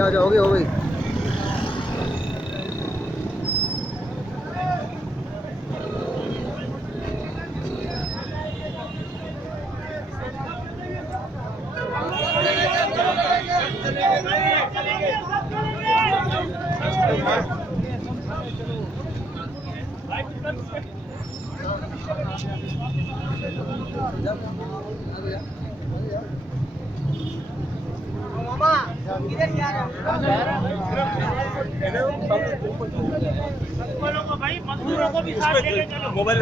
जाओ जाओ, हो गई। भाई मजदूरों को भी साथ लेके चलो। मोबाइल